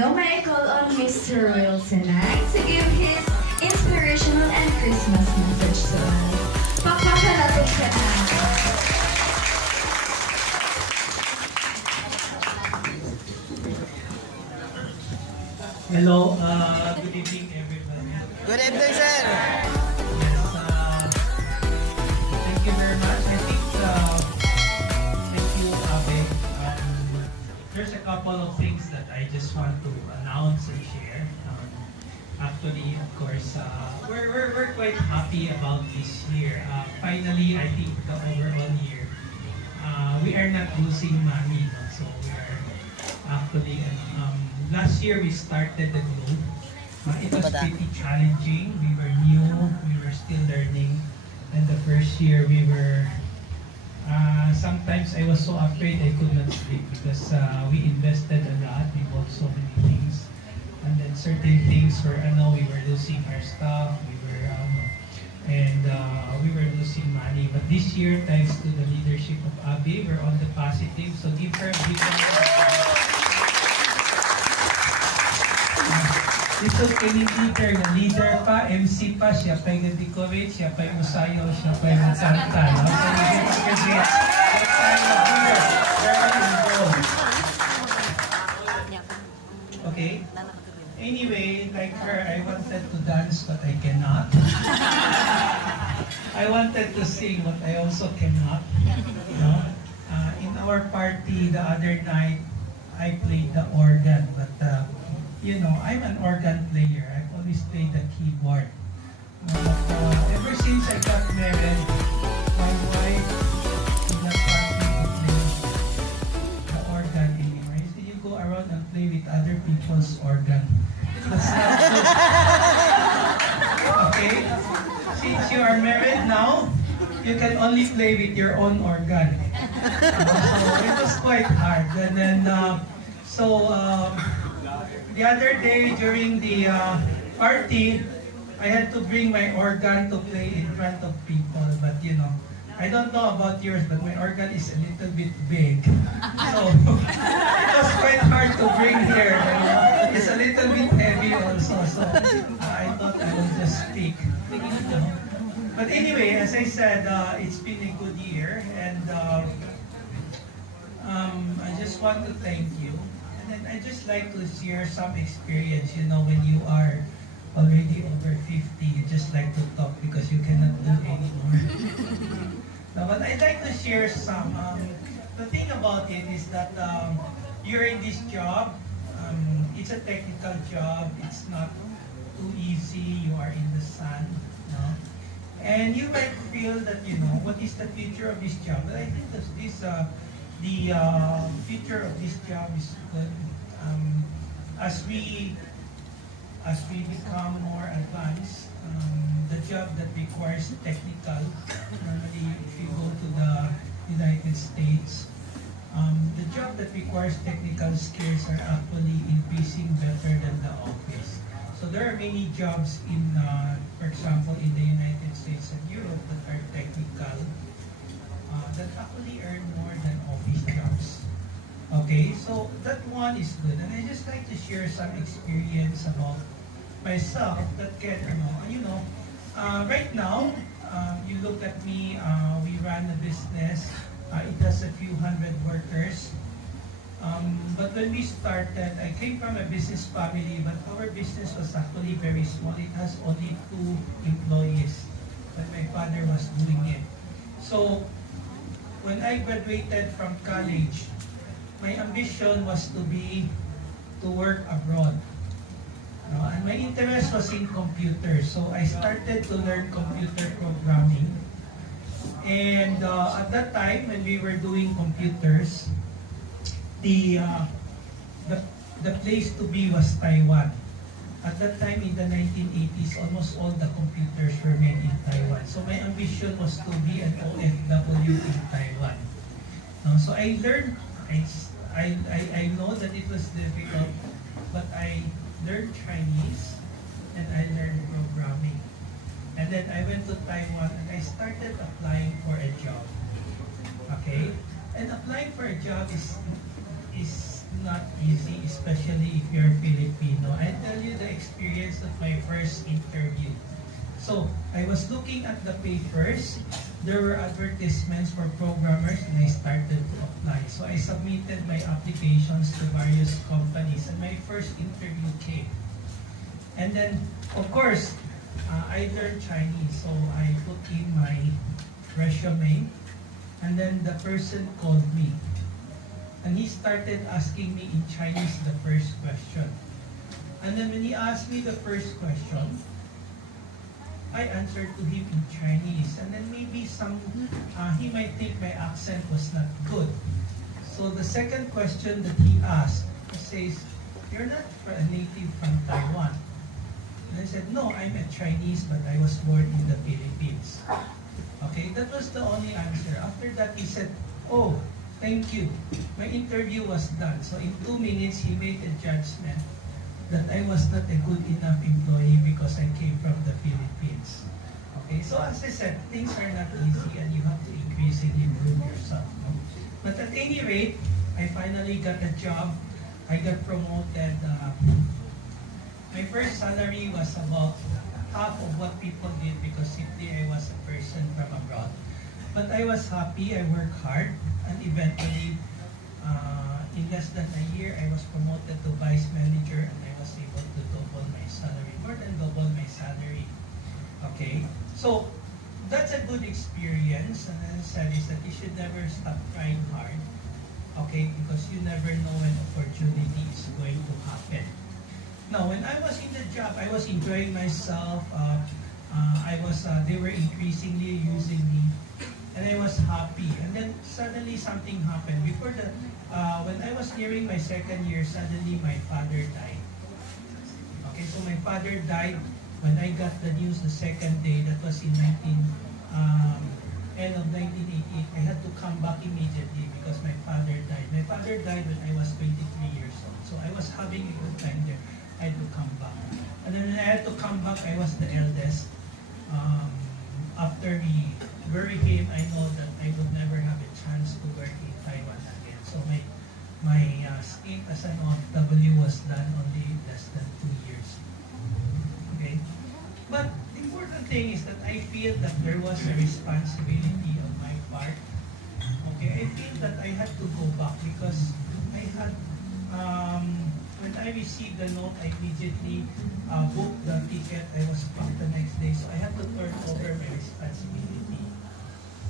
know may I call on Mr. Royal tonight to give his inspirational and Christmas message to us. Pakpakan natin siya na. Hello, good evening everybody. Good evening, sir. Yes, thank you very much. I think, thank you, Abe. There's a couple of things that I just want to announce and share. Actually, of course, we're quite happy about this year. Finally, I think the overall year, we are not losing money. No? So we are actually, last year we started the Globe. It was pretty challenging. We were new, we were still learning. And the first year we were, sometimes I was so afraid I could not sleep because we invested a lot. We bought so many things. And then certain things were, we were losing our stuff. We were losing money. But this year, thanks to the leadership of Abby, we're on the positive. So give her a big round. Ito kini leader na leader pa, MC pa, siya pa yung nag-decorate, siya pa yung musayaw, siya pa yung nagkanta. No? So you get to see that kind of leader, very involved. Okay? Anyway, like her, I wanted to dance but I cannot. I wanted to sing but I also cannot. You know? In our party the other night, I played the organ, but I'm an organ player. I've always played the keyboard. Ever since I got married, my wife did not want me to play the organ anymore. She said, you go around and play with other people's organ. That's not good. Okay? Since you are married now, you can only play with your own organ. So it was quite hard. And then, the other day during the party, I had to bring my organ to play in front of people. But I don't know about yours, but my organ is a little bit big. So it was quite hard to bring here. It's a little bit heavy also. So I thought I would just speak. But anyway, as I said, it's been a good year. And I just want to thank you. And I just like to share some experience, when you are already over 50, you just like to talk because you cannot do anymore. No, but I'd like to share some. The thing about it is that you're in this job. It's a technical job. It's not too easy. You are in the sun. No? And you might feel that, what is the future of this job? But I think that the future of this job is good. As we become more advanced, the job that requires technical, normally if you go to the United States, the job that requires technical skills are actually increasing better than the office. So there are many jobs in, for example, in the United States and Europe that are technical, that actually earn more than office jobs. Okay, so that one is good. And I just like to share some experience about myself that can, right now, you look at me, we run a business. It has a few hundred workers. But when we started, I came from a business family, but our business was actually very small. It has only 2 employees when my father was doing it. So when I graduated from college, my ambition was to work abroad. And my interest was in computers. So I started to learn computer programming. And at that time, when we were doing computers, the place to be was Taiwan. At that time, in the 1980s, almost all the computers were made in Taiwan. So my ambition was to be an OFW in Taiwan. So I learned, I know that it was difficult, but I learned Chinese and I learned programming. And then I went to Taiwan and I started applying for a job. Okay? And applying for a job is not easy, especially if you're Filipino. I tell you the experience of my first interview. So, I was looking at the papers. There were advertisements for programmers and I started to apply. So, I submitted my applications to various companies and my first interview came. And then, of course, I learned Chinese. So, I put in my resume and then the person called me. And he started asking me in Chinese the first question. And then when he asked me the first question, I answered to him in Chinese. And then maybe he might think my accent was not good. So the second question that he asked, he says, "You're not a native from Taiwan." And I said, "No, I'm a Chinese, but I was born in the Philippines." Okay, that was the only answer. After that, he said, "Oh, thank you. My interview was done." So in 2 minutes, he made a judgment that I was not a good enough employee because I came from the Philippines. Okay, so as I said, things are not easy and you have to increasingly improve yourself. No? But at any rate, I finally got a job. I got promoted. My first salary was about half of what people did because simply I was a person from abroad. But I was happy, I worked hard, and eventually, in less than a year, I was promoted to vice manager and I was able to double my salary, more than double my salary. Okay, so that's a good experience, and as I said, is that you should never stop trying hard, okay, because you never know when opportunity is going to happen. Now, when I was in the job, I was enjoying myself. They were increasingly using me, and I was happy. And then suddenly something happened. When I was nearing my second year, suddenly my father died. Okay, so my father died when I got the news the second day. That was in end of 1988. I had to come back immediately because my father died. My father died when I was 23 years old. So I was having a good time there. I had to come back. And then when I had to come back, I was the eldest. After we buried him, I know that I would never have a chance to work in Taiwan again. So my stint as an OFW was done only less than 2 years. Okay? But the important thing is that I feel that there was a responsibility on my part. Okay? I feel that I had to go back because I had when I received the note, I immediately booked the ticket. I was back the next day, so I had to turn over my responsibility.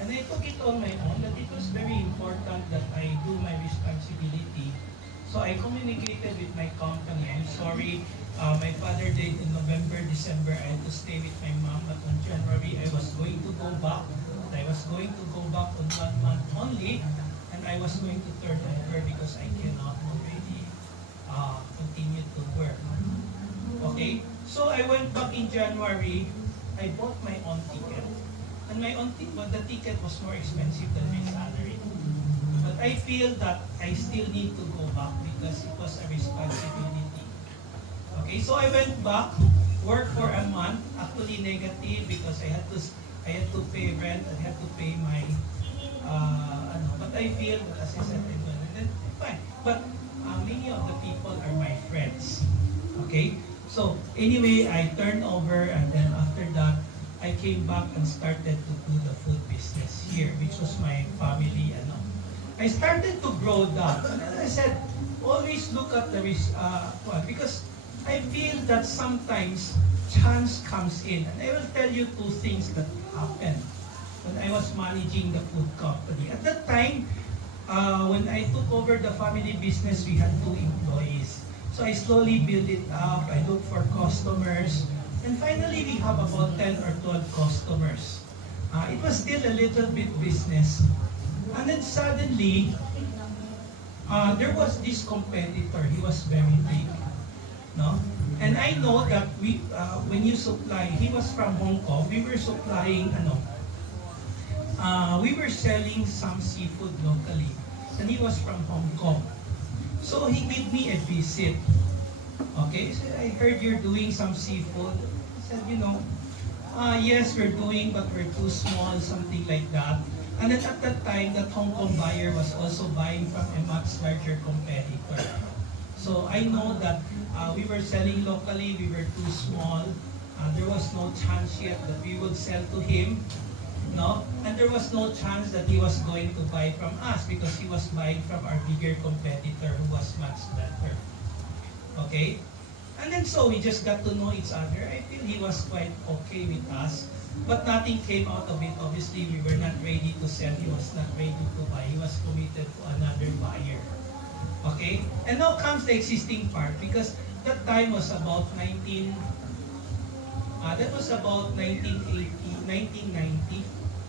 And I took it on my own, that it was very important that I do my responsibility. So I communicated with my company. I'm sorry, my father died in November, December. I had to stay with my mom, but on January, I was going to go back. I was going to go back on 1 month only, and I was going to turn over because I cannot already continue to work. Okay? So I went back in January. I bought my own ticket. And my own ticket, but the ticket was more expensive than my salary. But I feel that I still need to go back because it was a responsibility. Okay, so I went back, worked for a month, actually negative because I had to pay rent, I had to pay my but I feel that as I said, and then fine. But many of the people are my friends. Okay? So anyway, I turned over and then after that, I came back and started to do the food business here, which was my family. I started to grow that. And then I said, always look at the risk, because I feel that sometimes chance comes in. And I will tell you 2 things that happened when I was managing the food company. At that time, when I took over the family business, we had 2 employees. So I slowly built it up. I looked for customers. And finally, we have about 10 or 12 customers. It was still a little bit business. And then suddenly, there was this competitor. He was very big. No? And I know that when you supply, he was from Hong Kong. We were supplying, we were selling some seafood locally. And he was from Hong Kong. So he gave me a visit. Okay, so I heard you're doing some seafood. I said, yes, we're doing, but we're too small, something like that. And then at that time, that Hong Kong buyer was also buying from a much larger competitor. So I know that we were selling locally, we were too small. There was no chance yet that we would sell to him. No? And there was no chance that he was going to buy from us because he was buying from our bigger competitor who was much better. Okay? And then so we just got to know each other. I feel he was quite okay with us. But nothing came out of it. Obviously, we were not ready to sell. He was not ready to buy. He was committed to another buyer. Okay? And now comes the existing part because that time was about 1990.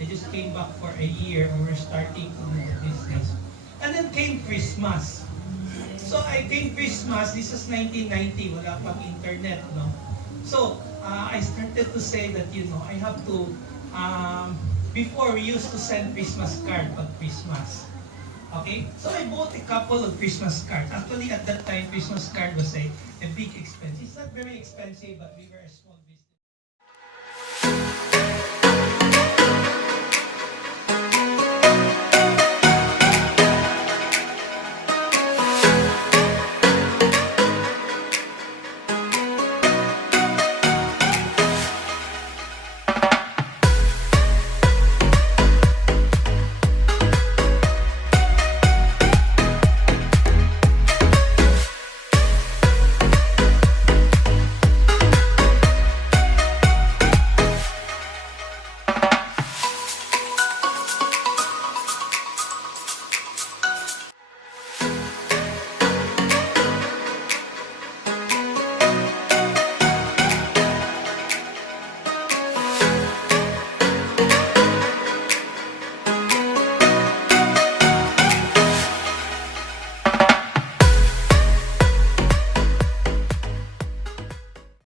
I just came back for a year. We were starting to do the business. And then came Christmas. So I came Christmas, this is 1990, wala pang internet, no? So, I started to say that, I have to, before we used to send Christmas card pag Christmas. Okay? So I bought a couple of Christmas cards. Actually, at that time, Christmas card was a big expense. It's not very expensive, but we were a small business.